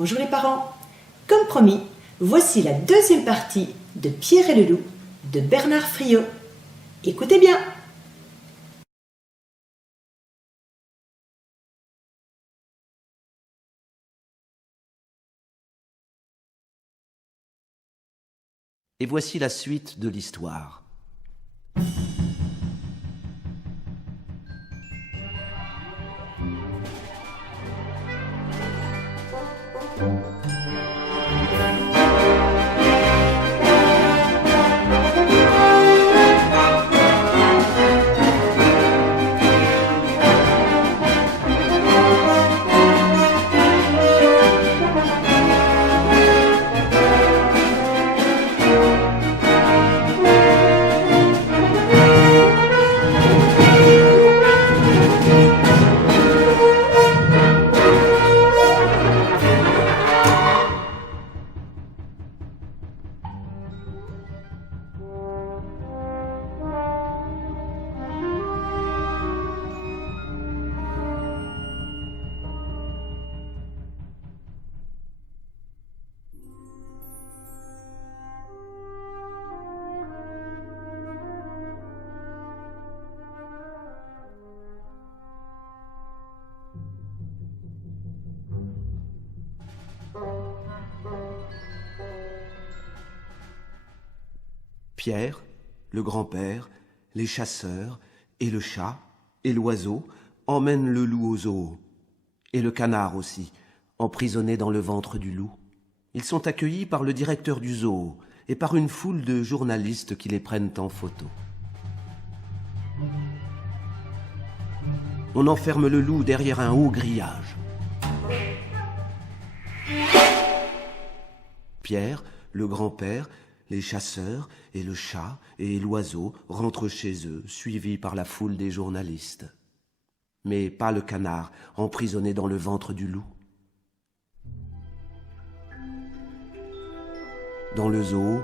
Bonjour les parents. Comme promis, voici la deuxième partie de Pierre et le loup de Bernard Friot. Écoutez bien. Et voici la suite de l'histoire. Pierre, le grand-père, les chasseurs, et le chat, et l'oiseau emmènent le loup au zoo, et le canard aussi, emprisonné dans le ventre du loup. Ils sont accueillis par le directeur du zoo et par une foule de journalistes qui les prennent en photo. On enferme le loup derrière un haut grillage. Pierre, le grand-père, les chasseurs et le chat et l'oiseau rentrent chez eux, suivis par la foule des journalistes. Mais pas le canard, emprisonné dans le ventre du loup. Dans le zoo,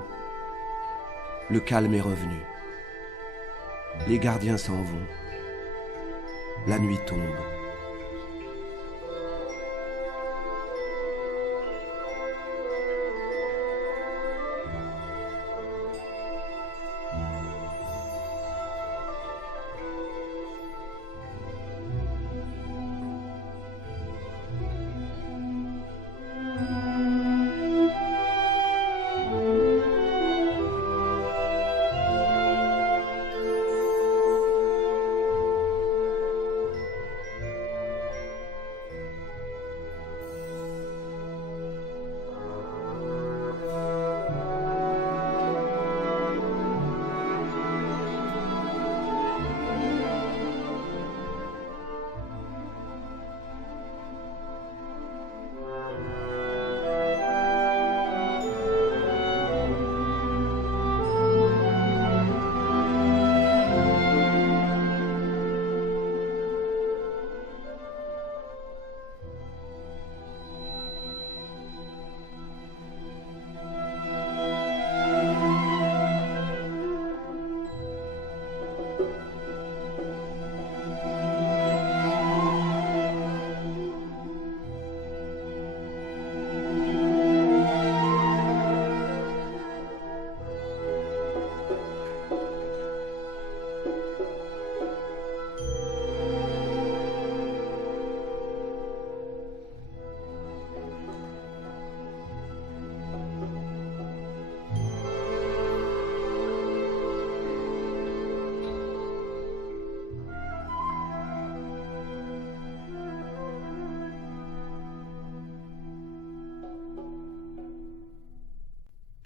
le calme est revenu. Les gardiens s'en vont. La nuit tombe.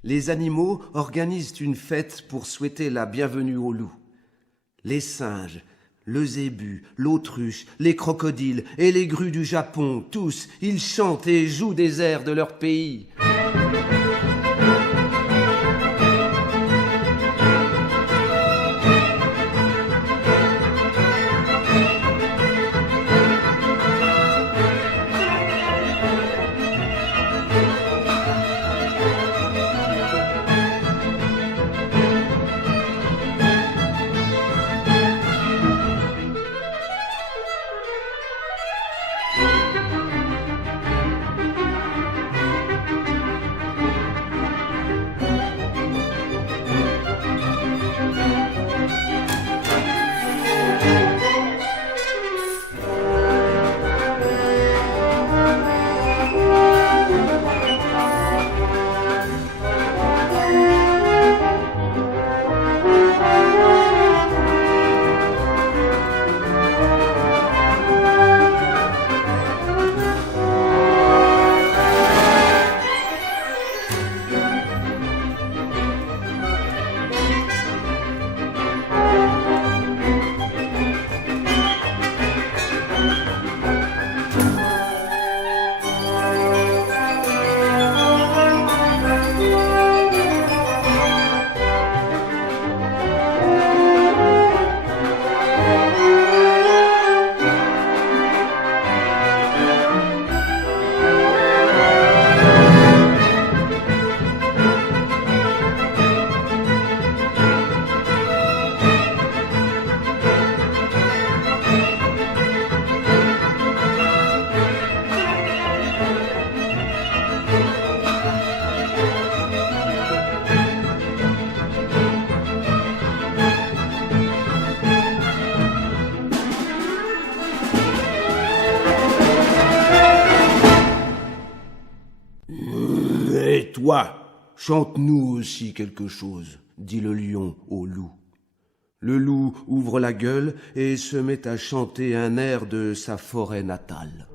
Les animaux organisent une fête pour souhaiter la bienvenue au loup. Les singes, le zébu, l'autruche, les crocodiles et les grues du Japon, tous, ils chantent et jouent des airs de leur pays. Hé, toi, chante-nous aussi quelque chose, dit le lion au loup. Le loup ouvre la gueule et se met à chanter un air de sa forêt natale.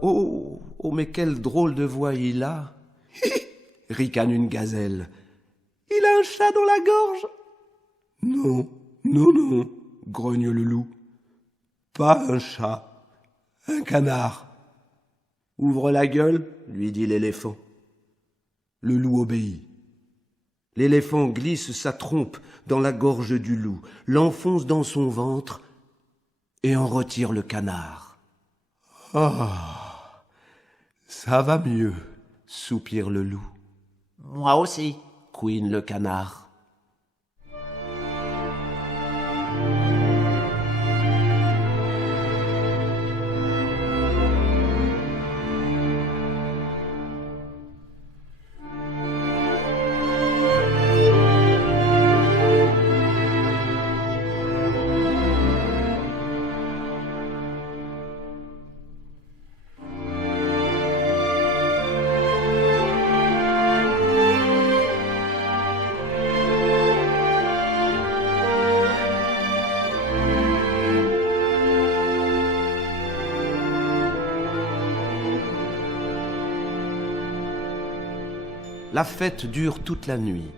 Oh, oh, mais quelle drôle de voix il a, ricane une gazelle. Il a un chat dans la gorge. Non, non, non, grogne le loup. Pas un chat, un canard. Ouvre la gueule, lui dit l'éléphant. Le loup obéit. L'éléphant glisse sa trompe dans la gorge du loup, l'enfonce dans son ventre et en retire le canard. Ah, ça va mieux, soupire le loup. Moi aussi, couine le canard. La fête dure toute la nuit.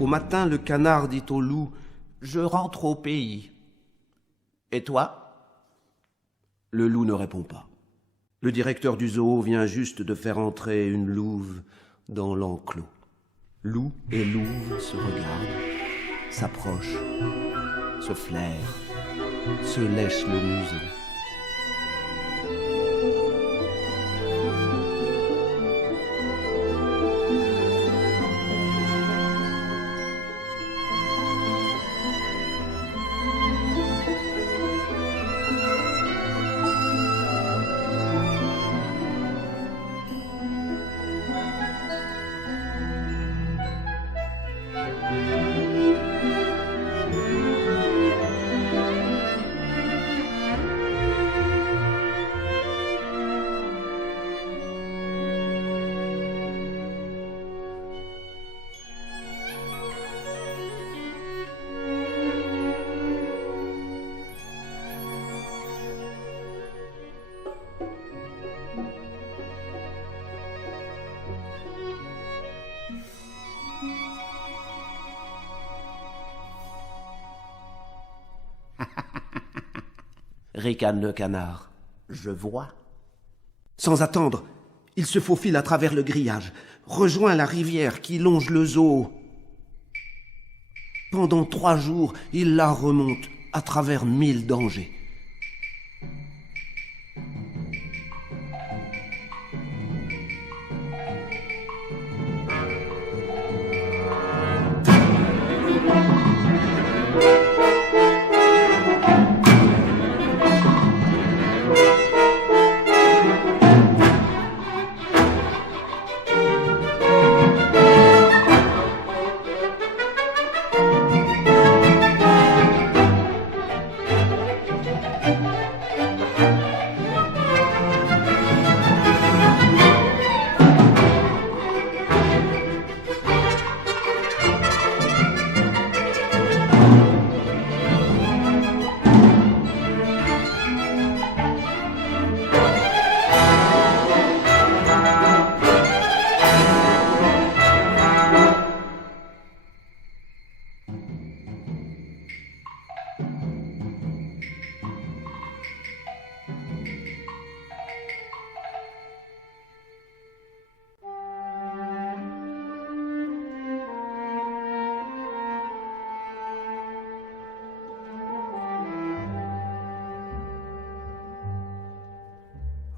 Au matin, le canard dit au loup : « Je rentre au pays. Et toi ? » Le loup ne répond pas. Le directeur du zoo vient juste de faire entrer une louve dans l'enclos. Loup et louve se regardent, s'approchent, se flairent, se lèchent le museau. Ricane le canard. Je vois. Sans attendre, il se faufile à travers le grillage, rejoint la rivière qui longe le zoo. Pendant 3 jours, il la remonte à travers 1000 dangers.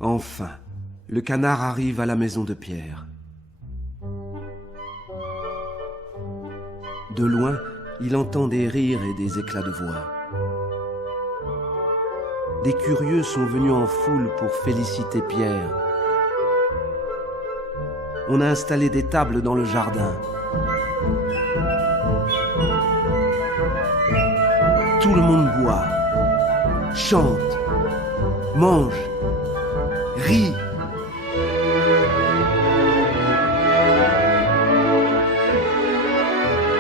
Enfin, le canard arrive à la maison de Pierre. De loin, il entend des rires et des éclats de voix. Des curieux sont venus en foule pour féliciter Pierre. On a installé des tables dans le jardin. Tout le monde boit, chante, mange, rit.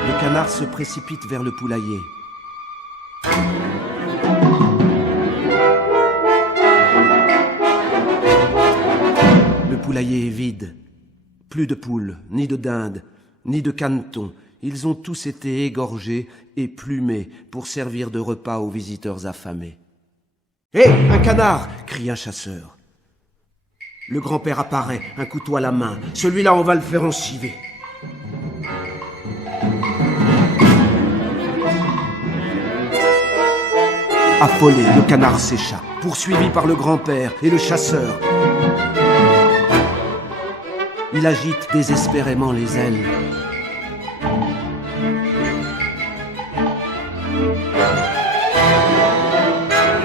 Le canard se précipite vers le poulailler. Le poulailler est vide. Plus de poules, ni de dindes, ni de canetons. Ils ont tous été égorgés et plumés pour servir de repas aux visiteurs affamés. « Hé, un canard !» crie un chasseur. Le grand-père apparaît, un couteau à la main. « Celui-là, on va le faire enchiver. » Affolé, le canard s'échappe, poursuivi par le grand-père et le chasseur. Il agite désespérément les ailes.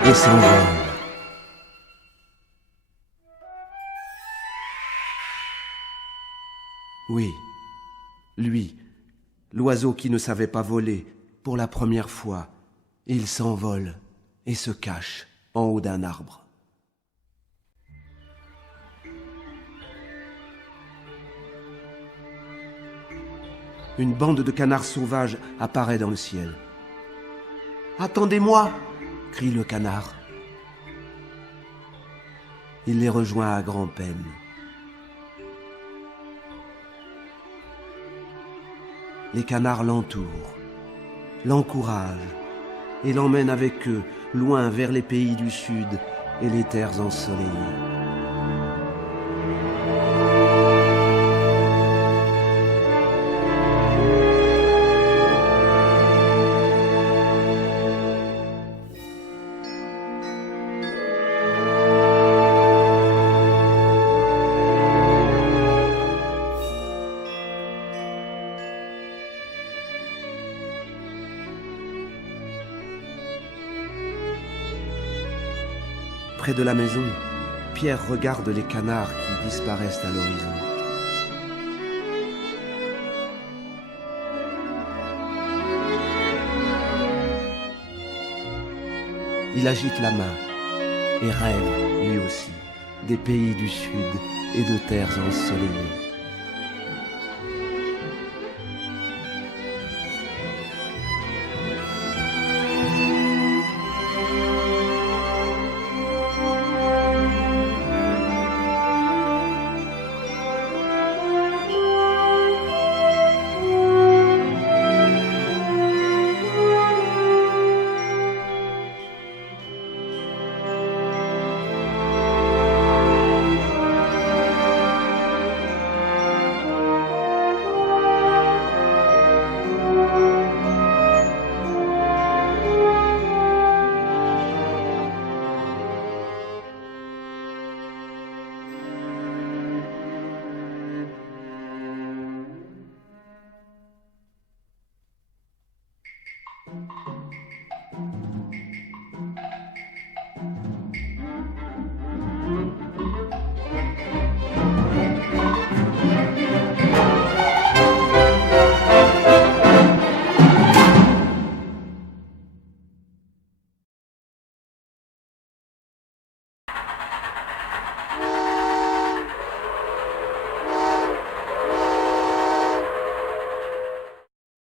Et s'envole. Oui, lui, l'oiseau qui ne savait pas voler, pour la première fois, il s'envole et se cache en haut d'un arbre. Une bande de canards sauvages apparaît dans le ciel. « Attendez-moi !» crie le canard. Il les rejoint à grand-peine. Les canards l'entourent, l'encouragent et l'emmènent avec eux loin vers les pays du Sud et les terres ensoleillées. Près de la maison, Pierre regarde les canards qui disparaissent à l'horizon. Il agite la main et rêve, lui aussi, des pays du Sud et de terres ensoleillées.